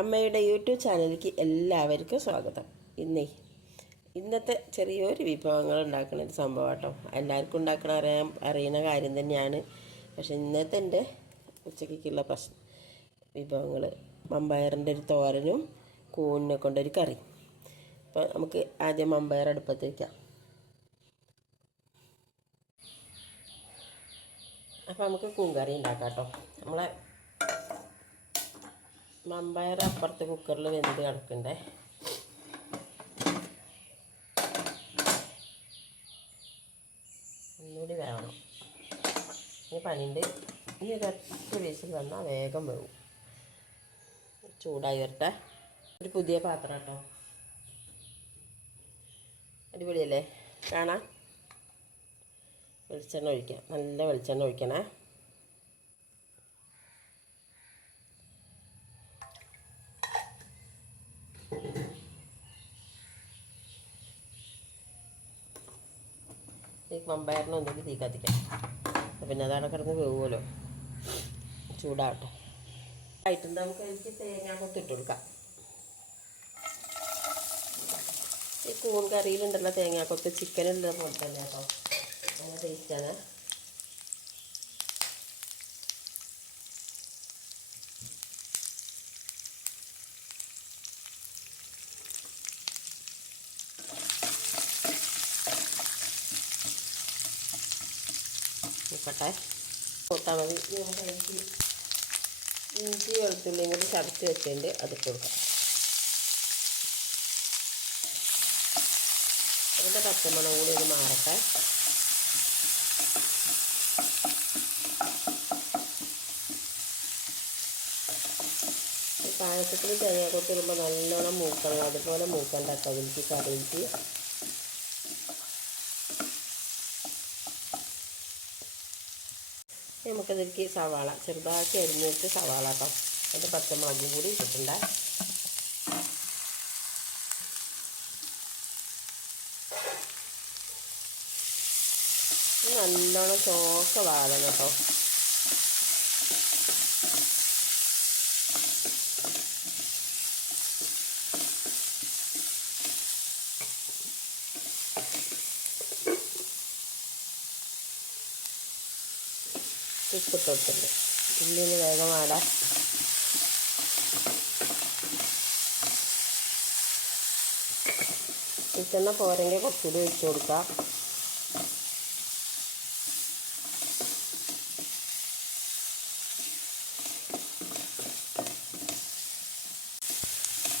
അമ്മയുടെ യൂട്യൂബ് ചാനലിലേക്ക് എല്ലാവർക്കും സ്വാഗതം. ഇന്നേ ഇന്നത്തെ ചെറിയൊരു വിഭവങ്ങൾ ഉണ്ടാക്കുന്ന ഒരു സംഭവം കേട്ടോ എല്ലാവർക്കും ഉണ്ടാക്കണ അറിയാൻ അറിയുന്ന കാര്യം തന്നെയാണ്. പക്ഷെ ഇന്നത്തെ എന്റെ ഉച്ചക്കുള്ള പ്രശ്നം വിഭവങ്ങൾ മമ്പയറിന്റെ ഒരു തോരനും കൂണിനെ കൊണ്ടൊരു കറി. അപ്പോൾ നമുക്ക് ആദ്യം മമ്പയർ അടുപ്പത്ത് വയ്ക്കാം അപ്പോൾ നമുക്ക് കൂങ്കറി ഉണ്ടാക്കാം കേട്ടോ. നമ്മളെ മമ്പയർ അപ്പുറത്ത് കുക്കറിൽ വെന്ത് കിടക്കണ്ടേ? ഒന്നുകൂടി വേണം ഇനി പണിയുണ്ട് ഇനി ഒരു ഒറ്റ വീസിൽ വന്നാൽ വേഗം വേവും. ചൂടായി വരട്ടെ ഒരു പുതിയ പാത്രം കേട്ടോ അടിപൊളിയല്ലേ? കാണാം. വെളിച്ചെണ്ണ ഒഴിക്കാം. നല്ല വെളിച്ചെണ്ണ ഒഴിക്കണേ. ഈ ഒന്നുകൂടി തീ കത്തിക്കാം. പിന്നെ അതാണ് കിടന്ന് വേവുമല്ലോ. ചൂടാവട്ടെ. ആയിട്ടും നമുക്ക് എനിക്ക് തേങ്ങ കൊത്തിട്ട് കൊടുക്കാം. ഈ കൂൺ കറിയിലുണ്ടല്ലോ തേങ്ങാക്കൊത്ത് ചിക്കനുള്ള പോലെ തന്നെ കേട്ടോ. നല്ല ടേസ്റ്റാണ് നോക്കട്ടെ കൂട്ടാൽ മതി. ഇഞ്ചി വെളുത്തുള്ളിയും കൂടി ചതച്ച് വെച്ചിട്ടുണ്ട് അത് കൊടുക്കാം. അതിന്റെ പച്ചമുളക് കൂടി ഒന്ന് മാറട്ടെ. പായസത്തിൽ തേങ്ങ ഇടുമ്പോൾ നല്ലോണം മൂക്കണം. അതുപോലെ മൂക്കണ്ട കേട്ടോ. കറിയിട്ട് നമുക്കതിലേക്ക് സവാള ചെറുതാക്കി അരിഞ്ഞ് വെച്ച് സവാള കേട്ടോ. അത് പച്ചമുളകും കൂടി ഇട്ടിട്ടുണ്ട്. നല്ലോണം ചോക്ക വാഴണം കേട്ടോ. ഉപ്പിട്ടോട്ടുണ്ട്. ഉള്ളിന് വേഗം വാടാം. ചിക്കണ്ണ പോരെങ്കിൽ കുറച്ചുകൂടി ഒഴിച്ചു കൊടുക്കാം.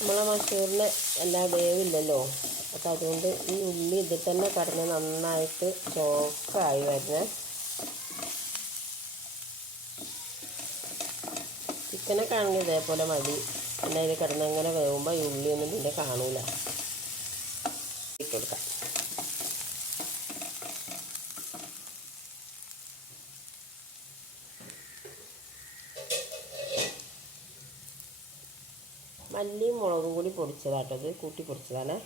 നമ്മളെ മഷൂറിന് എല്ലാ വേവില്ലല്ലോ അപ്പം അതുകൊണ്ട് ഈ ഉള്ളി ഇതിൽ തന്നെ കടന്ന് നന്നായിട്ട് ചോക്കായി വരുന്നത് ചിക്കനൊക്കെ ആണെങ്കിൽ ഇതേപോലെ മതി. പിന്നെ അതിൽ കിടന്ന് അങ്ങനെ വേകുമ്പോൾ ഈ ഉള്ളിയൊന്നും പിന്നെ കാണൂല. ഇട്ട് മല്ലിയും മുളകും കൂടി പൊടിച്ചതാട്ടോ. ഇത് കൂട്ടി പൊടിച്ചതാണ്.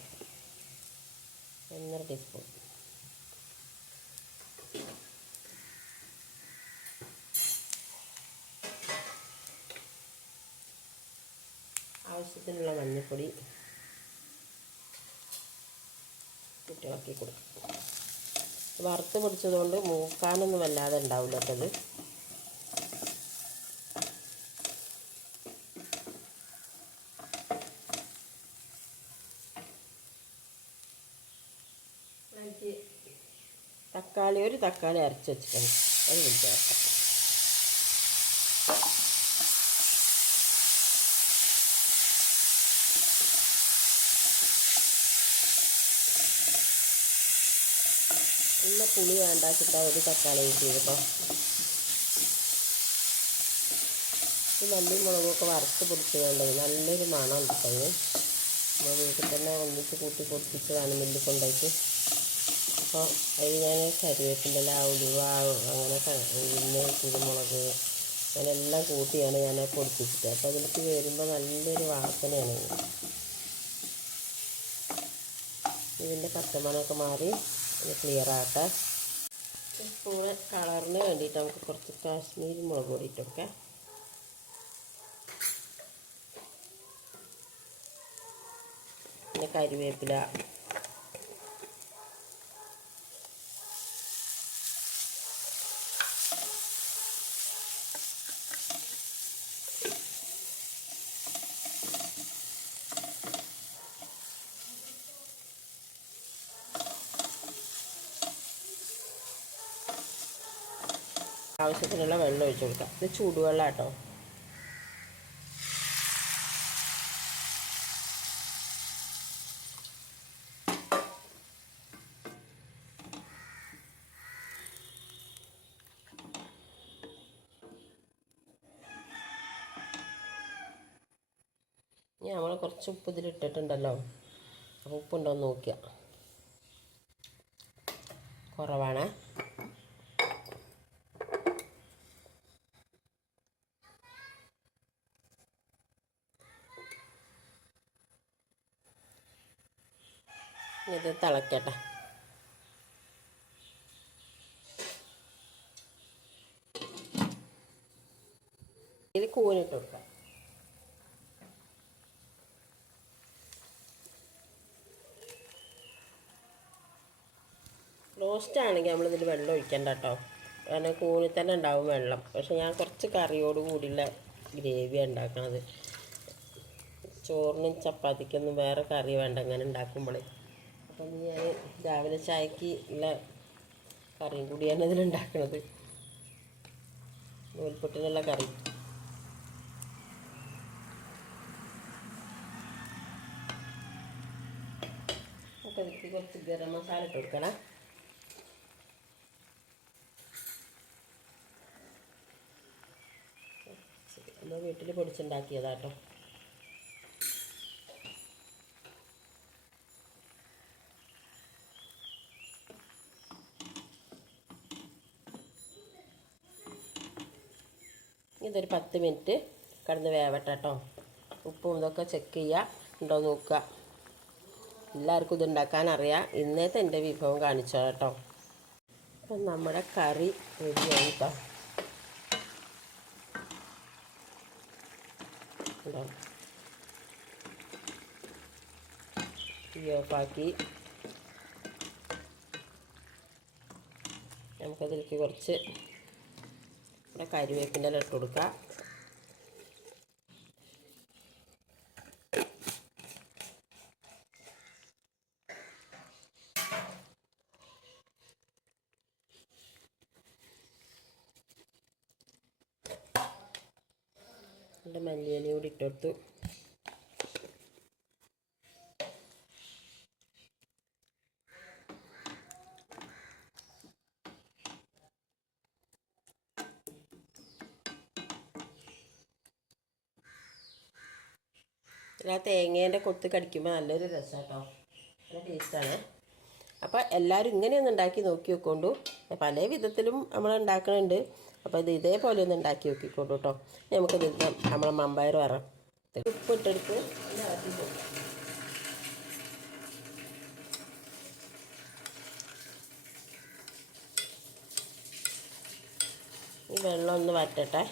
ഒന്നര ടീസ്പൂൺ ആവശ്യത്തിനുള്ള മഞ്ഞൾപ്പൊടി കുട്ടികളാക്കി കൊടുക്കും. വറുത്ത് പൊടിച്ചതുകൊണ്ട് മൂക്കാനൊന്നും വല്ലാതെ ഉണ്ടാവില്ല അത് തക്കാളി ഒരു തക്കാളി അരച്ച് വെച്ചിട്ടുണ്ട്. അത് വിളിച്ചേക്കാം പുളി വേണ്ടാച്ചിട്ടാ ഒരു തക്കാളി ചെയ്തപ്പോൾ ഈ മല്ലിയും മുളകൊക്കെ വറുത്ത് പൊടിച്ച് വേണ്ടത് നല്ലൊരു മണം കിട്ടുന്നത് നമ്മൾ വീട്ടിൽ തന്നെ ഒന്നിച്ച് കൂട്ടി പൊടിപ്പിച്ചതാണ് മില്ലിൽ കൊണ്ടുപോയിട്ട്. അപ്പോൾ അതിൽ ഞാൻ കരിവേപ്പിന്റെ ഉലുവ അങ്ങനെ പിന്നെ കുരുമുളക് അങ്ങനെ എല്ലാം കൂട്ടിയാണ് ഞാൻ പൊടിപ്പിച്ചത് അപ്പോൾ അതിലേക്ക് വരുമ്പോൾ നല്ലൊരു വാസനയാണ്. ഇതിന്റെ പച്ചമണമൊക്കെ മാറി ഒന്ന് ക്ലിയർ ആകട്ടെ. സ്പൂണ് കളറിന് വേണ്ടിയിട്ട് നമുക്ക് കുറച്ച് കാശ്മീർ മുളക് പൊടി ഇട്ട് പിന്നെ കറിവേപ്പില ആവശ്യത്തിനുള്ള വെള്ളം ഒഴിച്ചു കൊടുക്കാം. ഇത് ചൂടുവെള്ളം കേട്ടോ ഇനി നമ്മൾ കുറച്ച് ഉപ്പ് ഇതിലിട്ടിട്ടുണ്ടല്ലോ അപ്പോൾ ഉപ്പുണ്ടോ എന്ന് നോക്കിയ. കുറവാണ്. ഇത് തിളക്കട്ടെ. ഇത് കൂനിട്ട് കൊടുക്കാം. റോസ്റ്റ് ആണെങ്കിൽ നമ്മളിതിൽ വെള്ളം ഒഴിക്കണ്ട കേട്ടോ. കാരണം കൂണിൽ തന്നെ ഉണ്ടാവും വെള്ളം. പക്ഷെ ഞാൻ കുറച്ച് കറിയോട് കൂടിയുള്ള ഗ്രേവിയാണ് ഉണ്ടാക്കണത്. ചോറിനും ചപ്പാത്തിക്കൊന്നും വേറെ കറി വേണ്ട അങ്ങനെ ഉണ്ടാക്കുമ്പോഴേ അപ്പം ഞാൻ രാവിലെ ചായക്ക് ഉള്ള കറിയും കൂടിയാണ് ഇതിലുണ്ടാക്കുന്നത് നൂൽപുട്ടിനുള്ള കറി. അപ്പോൾ ഇതിലേക്ക് കുറച്ച് ഗരം മസാല ഇട്ട് കൊടുക്കണം. വീട്ടിൽ പൊടിച്ചുണ്ടാക്കിയതാട്ടോ. ഇതൊരു പത്ത് മിനിറ്റ് കിടന്ന് വേവട്ടെ കേട്ടോ ഉപ്പും ഇതൊക്കെ ചെക്ക് ചെയ്യുക ഉണ്ടോ നോക്കുക എല്ലാവർക്കും ഇത് ഉണ്ടാക്കാൻ അറിയാം. ഇന്നത്തെ എന്റെ വിഭവം കാണിച്ചോ കേട്ടോ അപ്പം നമ്മുടെ കറി റെഡിയായി കേട്ടോ ഉണ്ടോ നമുക്കതിലേക്ക് കുറച്ച് ഇവിടെ കരിവേപ്പിന്റെ ഇട്ട് കൊടുക്കുക. നല്ല മല്ലിയില കൂടി ഇട്ടെടുത്തു ആ തേങ്ങേന്റെ കൊത്ത് കടിക്കുമ്പോൾ നല്ലൊരു രസം കേട്ടോ നല്ല ടേസ്റ്റാണ് അപ്പോൾ എല്ലാവരും ഇങ്ങനെയൊന്ന് ഉണ്ടാക്കി നോക്കി നോക്കൊണ്ടു പല വിധത്തിലും നമ്മൾ ഉണ്ടാക്കുന്നുണ്ട് അപ്പോൾ ഇത് ഇതേപോലെ ഒന്ന് ഉണ്ടാക്കി നോക്കിക്കൊണ്ടു കേട്ടോ നമുക്കിത് നമ്മളെ മമ്പയർ വറ ഉപ്പ് ഇട്ടെടുത്ത് ഈ വെള്ളം ഒന്ന് വറ്റട്ടെ.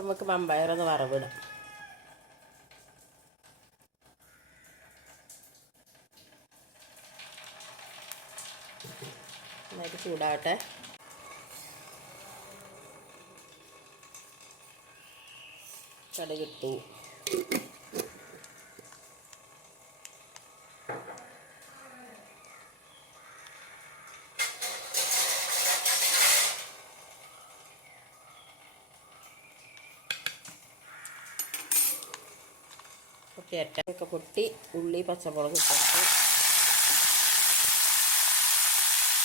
അപ്പം നമുക്ക് വമ്പയറൊന്ന് വറവിടാം നന്നായിട്ട് ചൂടാവട്ടെ. കടുകിട്ടു ഒക്കെ പൊട്ടി ഉള്ളി പച്ചമുളക് ഇട്ടിട്ട്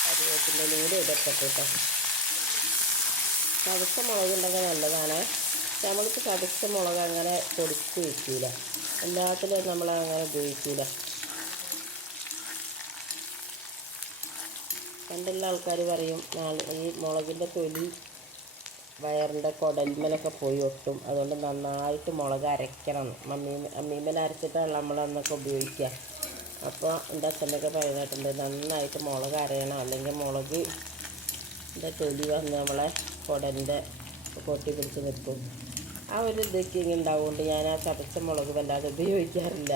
കറിവേപ്പിന്റെ നൂൽ ഇതൊക്കെ കേട്ടോ. കടുത്ത മുളക് ഉണ്ടെങ്കിൽ നല്ലതാണ്. നമ്മൾക്ക് കടുത്ത മുളക് അങ്ങനെ പൊടിച്ച് വയ്ക്കില്ല എല്ലാത്തിലും നമ്മൾ അങ്ങനെ ഉപയോഗിക്കില്ല പണ്ടുള്ള ആൾക്കാർ പറയും ഈ മുളകിന്റെ തൊലി വയറിന്റെ കുടൽമലൊക്കെ പോയി ഒട്ടും. അതുകൊണ്ട് നന്നായിട്ട് മുളക് അരയ്ക്കണം. മമ്മീ അമ്മീമ്മൽ അരച്ചിട്ടാണ് നമ്മൾ അന്നൊക്കെ ഉപയോഗിക്കുക. അപ്പോൾ എന്റെ അച്ഛനൊക്കെ പറയുന്നിട്ടുണ്ട് നന്നായിട്ട് മുളക് അരയണം. അല്ലെങ്കിൽ മുളക് എന്റെ തൊലി വന്ന് നമ്മളെ കുടലിന്റെ കൊട്ടി പിടിച്ച് നിൽക്കും ആ ഒരു ഇതൊക്കെ ഇങ്ങനെ ഉണ്ടാവുകൊണ്ട് ഞാൻ ആ ചതച്ച മുളക് വല്ലാതെ ഉപയോഗിക്കാറില്ല.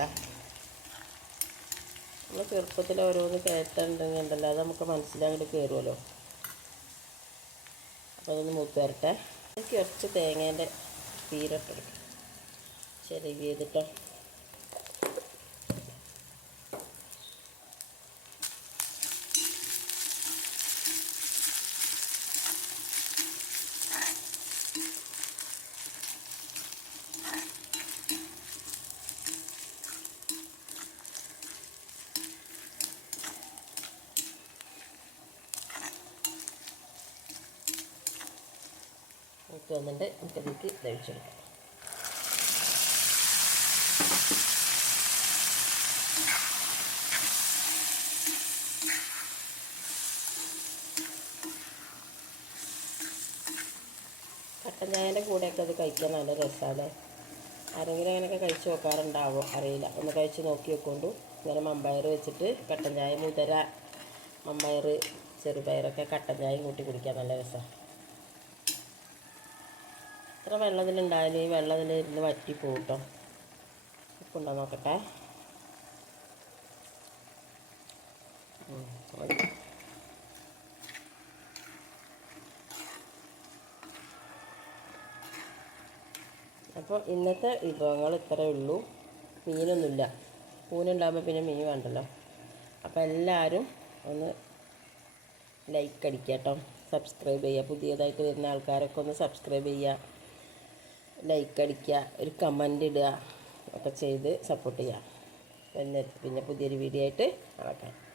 നമ്മൾ ചെറുപ്പത്തിൽ ഓരോന്ന് കേട്ടിട്ടുണ്ടെങ്കിൽ ഉണ്ടല്ലോ അത് നമുക്ക് മനസ്സിലങ്ങോട്ട് കയറുമല്ലോ അപ്പോൾ അതൊന്ന് മൂത്ത് വരട്ടെ. എനിക്ക് കുറച്ച് തേങ്ങേന്റെ തീരട്ടെടുക്കും ചെറിയ ചെയ്തിട്ടോ വന്നിട്ട് നമുക്കതിലേക്ക് കഴിച്ചെടുക്കാം കട്ടൻ കൂടെയൊക്കെ അത് കഴിക്കാൻ നല്ല രസമാണ് ആരെങ്കിലും അങ്ങനെയൊക്കെ കഴിച്ച് നോക്കാറുണ്ടാവോ അറിയില്ല. ഒന്ന് കഴിച്ച് നോക്കി വെക്കൊണ്ടു. ഇങ്ങനെ മമ്പയർ വെച്ചിട്ട് കട്ടൻ ചായ മുതര മമ്പയർ ചെറുപയറൊക്കെ കട്ടൻ കൂട്ടി കുടിക്കാൻ നല്ല രസമാണ് ഇത്ര വെള്ളത്തിലുണ്ടായാലും ഈ വെള്ളത്തിൽ ഇരുന്ന് വറ്റി പോട്ടോ ഉപ്പുണ്ടോ നോക്കട്ടെ? അപ്പോൾ ഇന്നത്തെ വിഭവങ്ങൾ ഇത്രയേ ഉള്ളൂ. മീനൊന്നുമില്ല. പൂനുണ്ടാകുമ്പോൾ പിന്നെ മീൻ വേണ്ടല്ലോ. അപ്പോൾ എല്ലാവരും ഒന്ന് ലൈക്ക് അടിക്കുക കേട്ടോ സബ്സ്ക്രൈബ് ചെയ്യുക. പുതിയതായിട്ട് വരുന്ന ആൾക്കാരൊക്കെ ഒന്ന് സബ്സ്ക്രൈബ് ചെയ്യുക. ലൈക്ക് അടിക്കുക ഒരു കമന്റ് ഇടുക ഒക്കെ ചെയ്ത് സപ്പോർട്ട് ചെയ്യുക. പിന്നെ പിന്നെ പുതിയൊരു വീഡിയോ ആയിട്ട് നടക്കാം